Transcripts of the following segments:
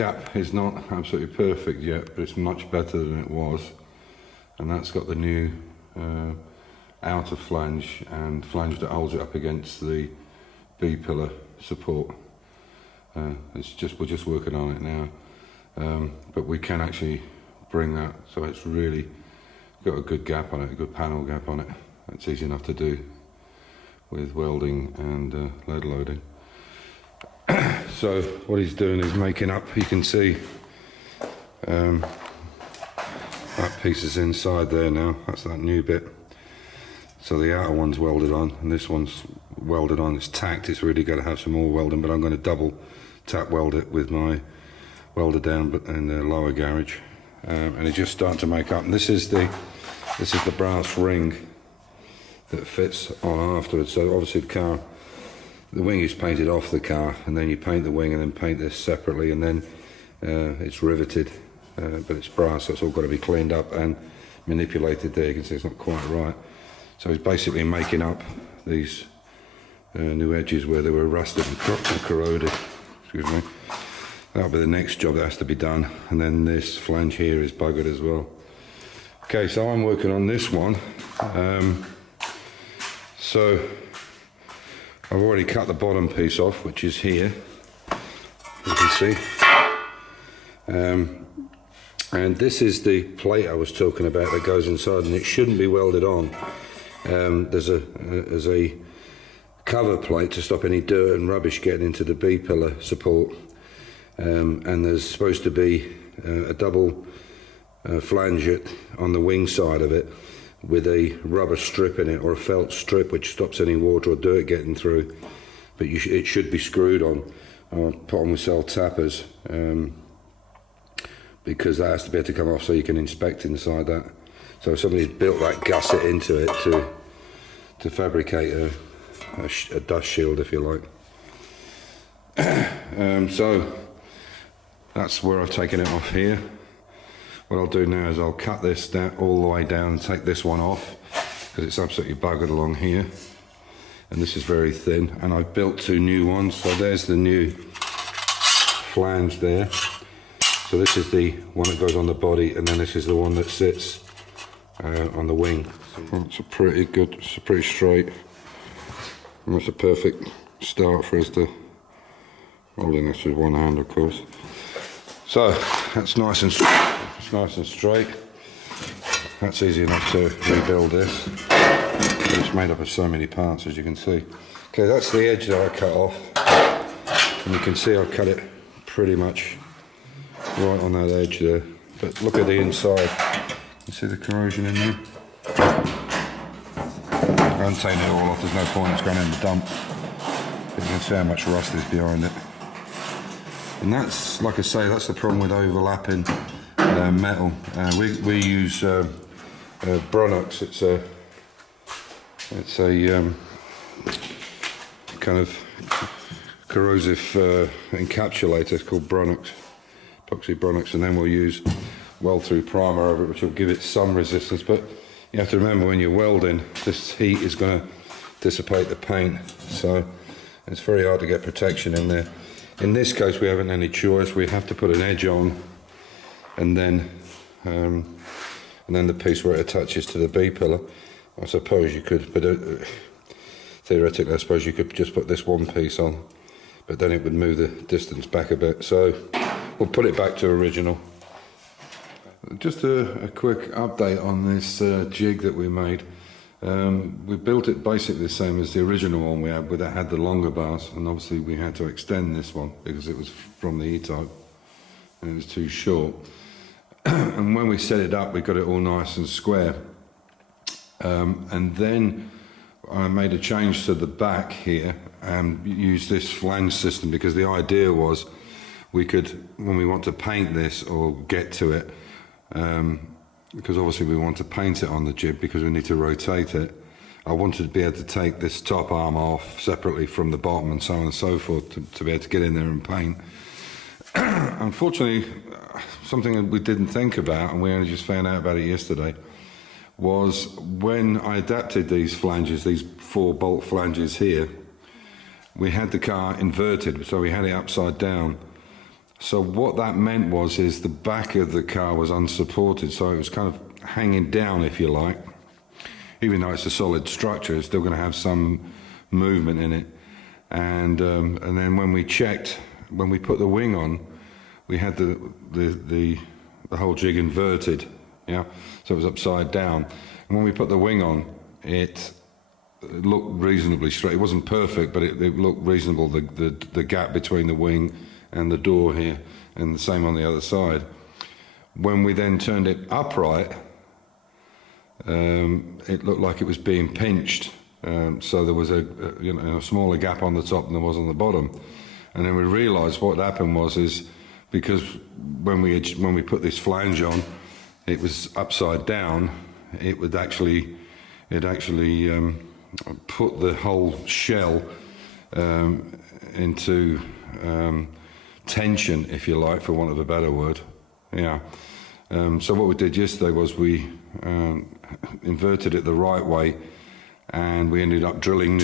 gap is not absolutely perfect yet, but it's much better than it was. And that's got the new outer flange and flange that holds it up against the B-pillar support. We're just working on it now, but we can actually bring that so it's really got a good gap on it, a good panel gap on it. It's easy enough to do with welding and lead loading. So what he's doing is making up, you can see that piece is inside there now, that's that new bit. So the outer one's welded on and this one's welded on, it's tacked, it's really got to have some more welding, but I'm going to double tap weld it with my welder down in the lower garage. And it's just starting to make up, and this is the brass ring that fits on afterwards. So obviously the wing is painted off the car, and then you paint the wing and then paint this separately, and then it's riveted, but it's brass, so it's all got to be cleaned up and manipulated there. You can see it's not quite right. So he's basically making up these new edges where they were rusted and corroded. Excuse me. That'll be the next job that has to be done, and then this flange here is buggered as well. Okay, so I'm working on this one. So I've already cut the bottom piece off, which is here, you can see. And this is the plate I was talking about that goes inside, and it shouldn't be welded on. There's a cover plate to stop any dirt and rubbish getting into the B-pillar support. And there's supposed to be a double flange on the wing side of it with a rubber strip in it, or a felt strip, which stops any water or dirt getting through. But it should be screwed on. I'll put on with cell tappers, because that has to be able to come off so you can inspect inside that. So somebody's built that gusset into it to fabricate a dust shield, if you like. So that's where I've taken it off here. What I'll do now is I'll cut this down all the way down and take this one off, because it's absolutely buggered along here, and this is very thin, and I've built two new ones. So there's the new flange there, so this is the one that goes on the body, and then this is the one that sits on the wing. So it's a pretty good, it's a pretty straight, and that's a perfect start for us to holding this with one hand, of course. So that's nice and straight. That's easy enough to rebuild this. It's made up of so many parts, as you can see. Okay, that's the edge that I cut off, and you can see I've cut it pretty much right on that edge there. But look at the inside. You see the corrosion in there? I haven't taken it all off, there's no point, it's going in the dump. But you can see how much rust is behind it. And that's, like I say, that's the problem with overlapping metal. We use Bronux. It's a kind of corrosive encapsulator. It's called Bronux, epoxy Bronux, and then we'll use weld-through primer over it, which will give it some resistance. But you have to remember, when you're welding, this heat is going to dissipate the paint, so it's very hard to get protection in there. In this case, we haven't any choice. We have to put an edge on, and then the piece where it attaches to the B-pillar. I suppose you could, but theoretically, I suppose you could just put this one piece on, but then it would move the distance back a bit. So we'll put it back to original. Just a quick update on this jig that we made. We built it basically the same as the original one we had, but that had the longer bars, and obviously we had to extend this one because it was from the E-type and it was too short. And when we set it up, we got it all nice and square. And then I made a change to the back here and used this flange system, because the idea was we could, when we want to paint this or get to it, because obviously we want to paint it on the jib because we need to rotate it, I wanted to be able to take this top arm off separately from the bottom and so on and so forth to be able to get in there and paint. Unfortunately, something that we didn't think about, and we only just found out about it yesterday, was when I adapted these flanges, these 4-bolt flanges here, we had the car inverted, so we had it upside down. So what that meant is the back of the car was unsupported, so it was kind of hanging down, if you like. Even though it's a solid structure, it's still going to have some movement in it. And then when we checked, when we put the wing on, we had the whole jig inverted, yeah. So it was upside down. And when we put the wing on, it looked reasonably straight. It wasn't perfect, but it looked reasonable. The gap between the wing and the door here, and the same on the other side. When we then turned it upright, it looked like it was being pinched. So there was a smaller gap on the top than there was on the bottom. And then we realised what happened was because when we put this flange on, it was upside down. It actually put the whole shell into tension, if you like, for want of a better word. Yeah. So what we did yesterday was we inverted it the right way, and we ended up drilling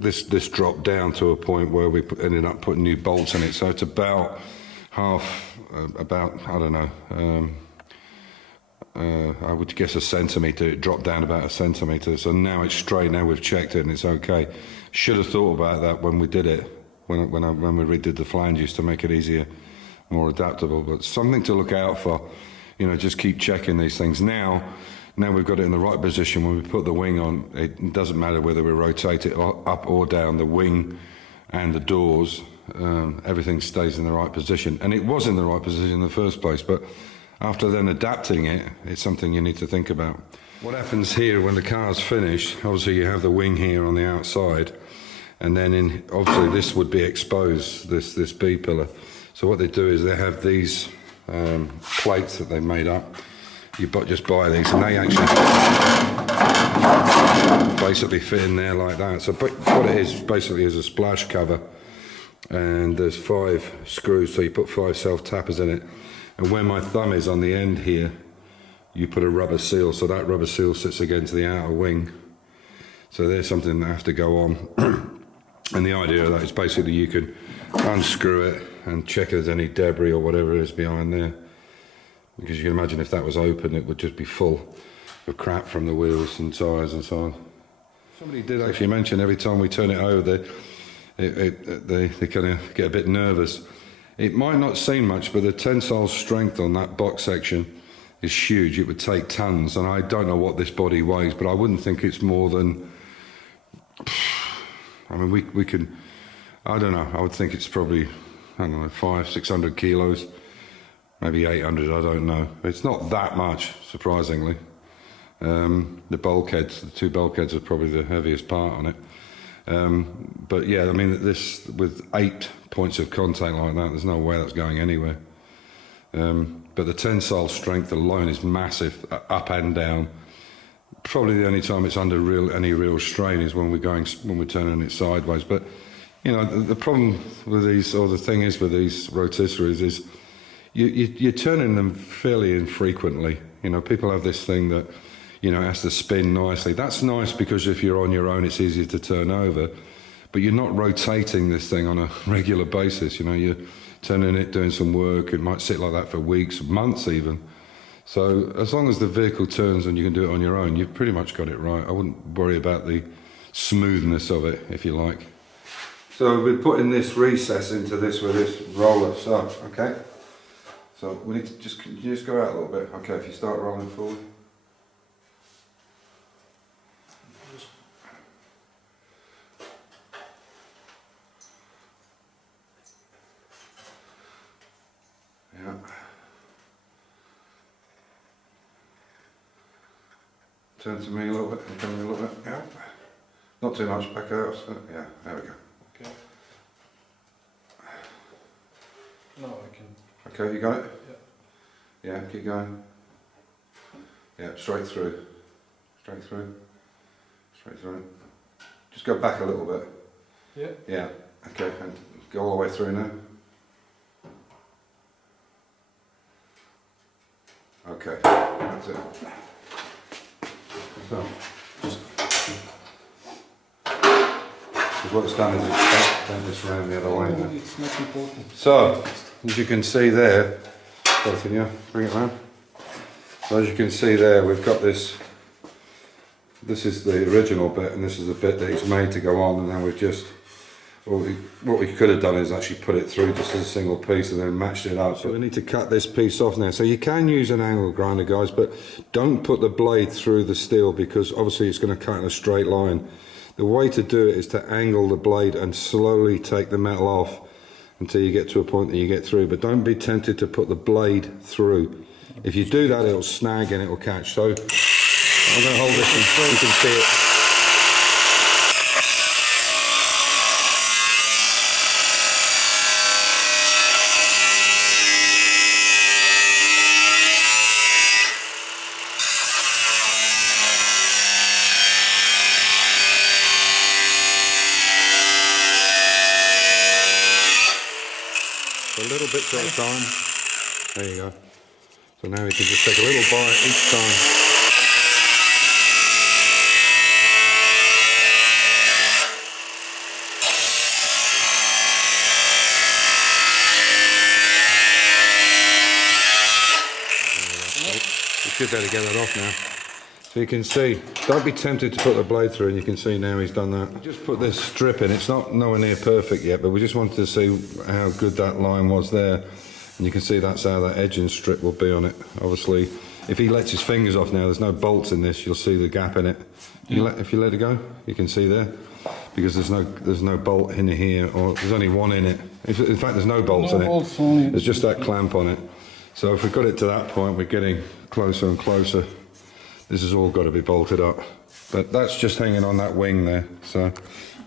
this dropped down to a point where we ended up putting new bolts in it. So it's about I don't know, I would guess a centimetre. It dropped down about a centimetre. So now it's straight. Now we've checked it and it's okay. Should have thought about that when we did it, when we redid the flanges to make it easier, more adaptable. But something to look out for. Just keep checking these things. Now we've got it in the right position. When we put the wing on, it doesn't matter whether we rotate it up or down, the wing and the doors, everything stays in the right position. And it was in the right position in the first place, but after then adapting it, it's something you need to think about. What happens here when the car's finished, obviously you have the wing here on the outside, and then obviously this would be exposed, this bead pillar. So what they do is they have these plates that they've made up. You just buy these, and they actually basically fit in there like that. So what it is basically is a splash cover, and there's 5 screws, so you put 5 self-tappers in it. And where my thumb is on the end here, you put a rubber seal, so that rubber seal sits against the outer wing. So there's something that has to go on. And the idea of that is basically you can unscrew it and check if there's any debris or whatever is behind there. Because you can imagine if that was open, it would just be full of crap from the wheels and tyres and so on. Somebody did actually mention every time we turn it over, they kind of get a bit nervous. It might not seem much, but the tensile strength on that box section is huge. It would take tons, and I don't know what this body weighs, but I wouldn't think it's more than, I mean, we can, I don't know, I would think it's probably, I don't know, 500-600 kilos, maybe 800, I don't know. It's not that much, surprisingly. The bulkheads, the 2 bulkheads are probably the heaviest part on it. But yeah, I mean, this, with 8 points of contact like that, there's no way that's going anywhere. But the tensile strength alone is massive, up and down. Probably the only time it's under any real strain is when we're turning it sideways. But the problem with these, or the thing is with these rotisseries, is you're turning them fairly infrequently. People have this thing that it has to spin nicely. That's nice because if you're on your own, it's easier to turn over. But you're not rotating this thing on a regular basis. You're turning it, doing some work. It might sit like that for weeks, months even. So as long as the vehicle turns and you can do it on your own, you've pretty much got it right. I wouldn't worry about the smoothness of it, if you like. So we're putting this recess into this with this roller. So, okay. So we need to just go out a little bit. Okay, if you start rolling forward. Yeah. Turn to me a little bit, turn me a little bit, yeah. Not too much, back out, so, yeah, there we go. Okay. No, I can. Okay, you got it? Yeah. Yeah, keep going. Yeah, straight through. Straight through. Straight through. Just go back a little bit. Yeah. Yeah, okay, and go all the way through now. Okay, that's it. So, just Because what it's done is it's bent this round the other way. No, it's not important. So, as you can see there, can you bring it round? So as you can see there, we've got this is the original bit, and this is the bit that it's made to go on, and then we've just, what we could have done is actually put it through just as a single piece and then matched it up. So we need to cut this piece off now. So you can use an angle grinder, guys, but don't put the blade through the steel, because obviously it's going to cut in a straight line. The way to do it is to angle the blade and slowly take the metal off until you get to a point that you get through, but don't be tempted to put the blade through. If you do that, it'll snag and it'll catch. So I'm going to hold this and you can see it. A little bit at a time. There you go. So now we can just take a little bite each time. You should be able to get that off now. So you can see, don't be tempted to put the blade through, and you can see now he's done that. We just put this strip in. It's not nowhere near perfect yet, but we just wanted to see how good that line was there. And you can see that's how that edging strip will be on it. Obviously, if he lets his fingers off now, there's no bolts in this, you'll see the gap in it. If you let it go, you can see there, because there's no bolt in here, or there's only one in it. In fact, there's no bolts in it. There's just that clamp on it. So if we got it to that point, we're getting closer and closer. This has all got to be bolted up, but that's just hanging on that wing there. So,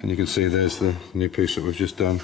and you can see there's the new piece that we've just done.